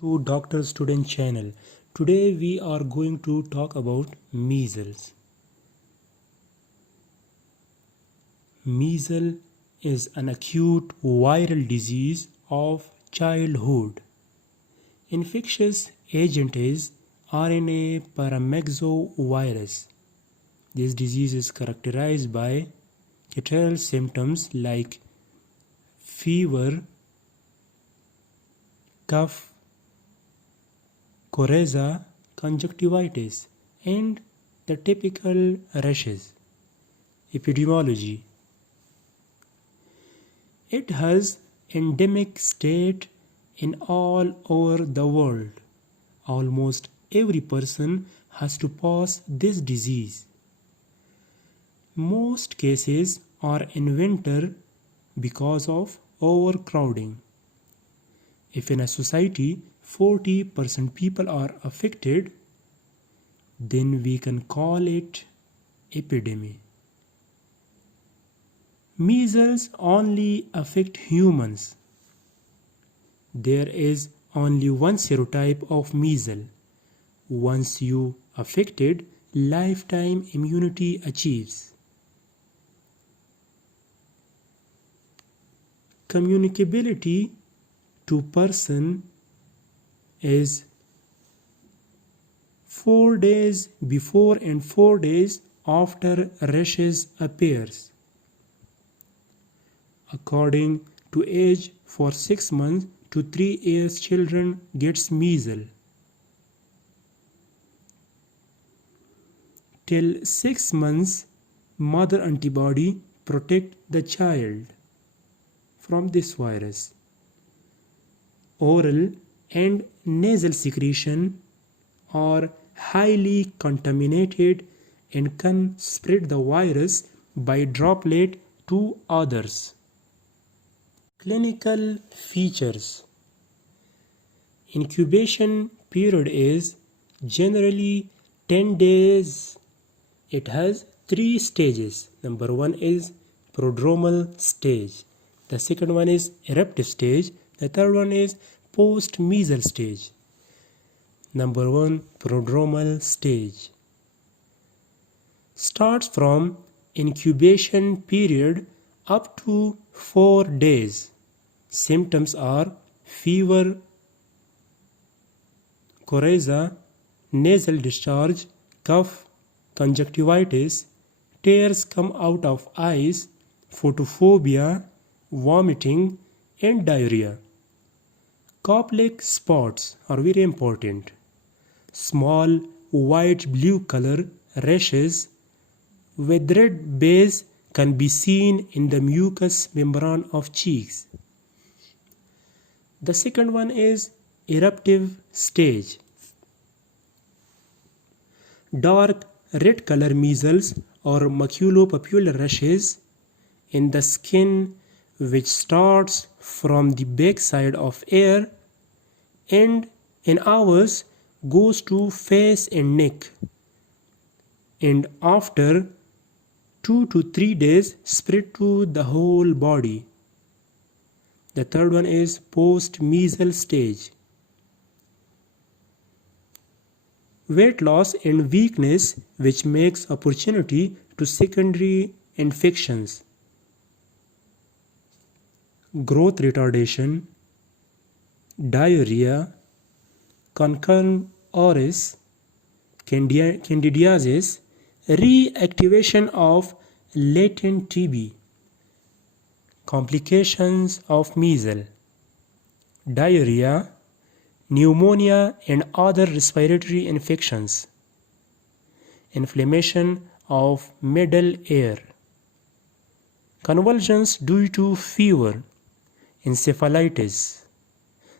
To Doctor Student channel. Today we are going to talk about measles. Measles is an acute viral disease of childhood. Infectious agent is RNA paramyxovirus. This disease is characterized by cutaneous symptoms like fever, cough, coryza, conjunctivitis, and the typical rashes. Epidemiology. It has endemic state in all over the world. Almost every person has to pass this disease. Most cases are in winter because of overcrowding. If in a society 40% people are affected, then we can call it epidemic. Measles only affect humans. There is only one serotype of measles. Once you affected, lifetime immunity achieves. Communicability to person is 4 days before and 4 days after rashes appears. According to age, for 6 months to 3 years children gets measles. Till 6 months mother antibody protect the child from this virus. Oral and nasal secretion are highly contaminated and can spread the virus by droplet to others. Clinical features. Incubation period is generally 10 days. It has 3 stages. Number 1 is prodromal stage. The second one is eruptive stage. The third one is post-measles stage. Number 1, prodromal stage. Starts from incubation period up to 4 days. Symptoms are fever, coryza, nasal discharge, cough, conjunctivitis, tears come out of eyes, photophobia, vomiting, and diarrhea. Koplik spots are very important. Small white blue color rashes with red base can be seen in the mucous membrane of cheeks. The second one is eruptive stage. Dark red color measles or maculopapular rashes in the skin which starts from the backside of ear and in hours goes to face and neck, and after 2 to 3 days spread to the whole body. The third one is post-measles stage. Weight loss and weakness which makes opportunity to secondary infections. Growth retardation, diarrhea, concurrent oris, candidiasis, reactivation of latent TB. Complications of measles, diarrhea, pneumonia and other respiratory infections, inflammation of middle ear, convulsions due to fever, encephalitis,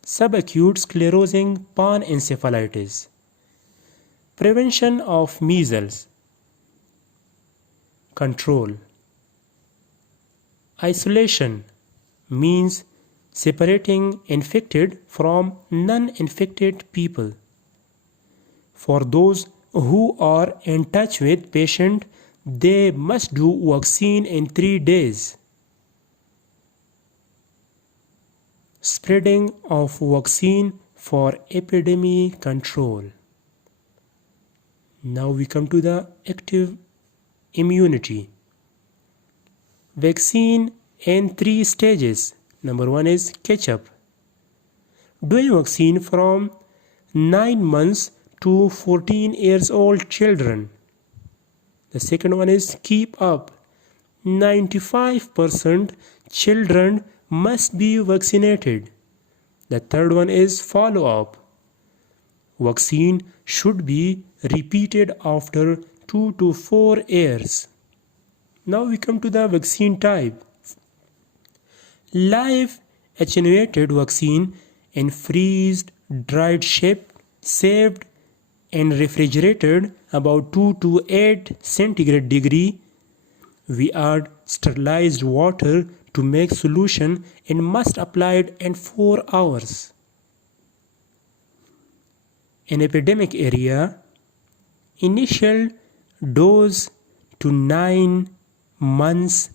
subacute sclerosing panencephalitis. Prevention of measles. Control. Isolation means separating infected from non-infected people. For those who are in touch with patient, they must do vaccine in 3 days. Spreading of vaccine for epidemic control. Now we come to the active immunity. Vaccine in 3 stages. Number 1 is catch up. Doing vaccine from 9 months to 14 years old children. The second one is keep up. 95% children must be vaccinated. The third one is follow up. Vaccine should be repeated after 2 to 4 years. Now we come to the vaccine type. Live attenuated vaccine in freezed, dried shape, saved and refrigerated about 2 to 8 centigrade degree. We add sterilized water to make solution and must applied in 4 hours. In epidemic area, initial dose to 9 months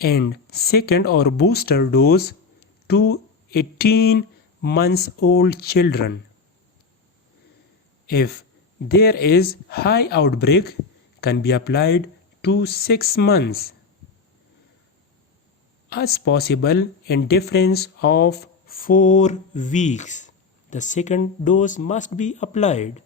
and second or booster dose to 18 months old children. If there is high outbreak, can be applied to 6 months as possible in difference of 4 weeks. The second dose must be applied.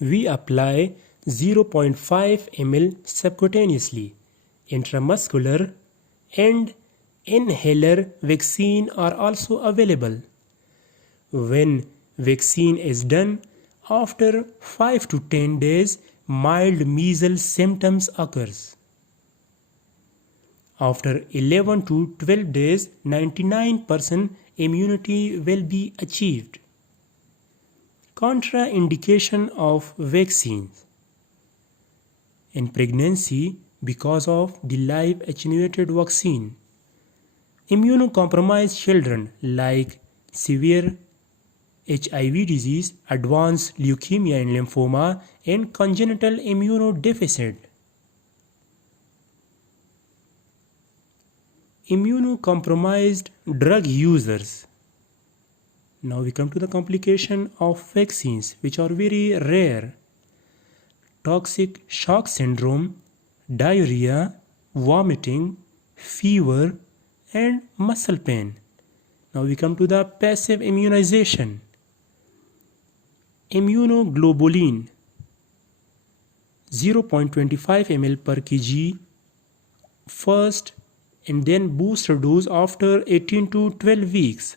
We apply 0.5 ml subcutaneously. Intramuscular and inhaler vaccine are also available. When vaccine is done, after 5 to 10 days, mild measles symptoms occurs. After 11 to 12 days, 99% immunity will be achieved. Contraindication of vaccines. In pregnancy, because of the live attenuated vaccine, immunocompromised children like severe HIV disease, advanced leukemia and lymphoma, and congenital immunodeficit. Immunocompromised drug users. Now we come to the complication of vaccines, which are very rare. Toxic shock syndrome, diarrhea, vomiting, fever, and muscle pain. Now we come to the passive immunization. Immunoglobulin 0.25 ml per kg first and then booster dose after 18 to 12 weeks.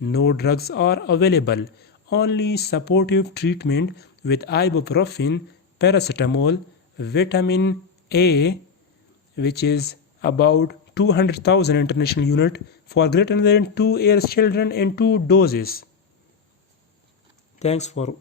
No drugs are available, only supportive treatment with ibuprofen, paracetamol, vitamin A, which is about 200,000 international unit for greater than 2 years children and 2 doses. Thanks for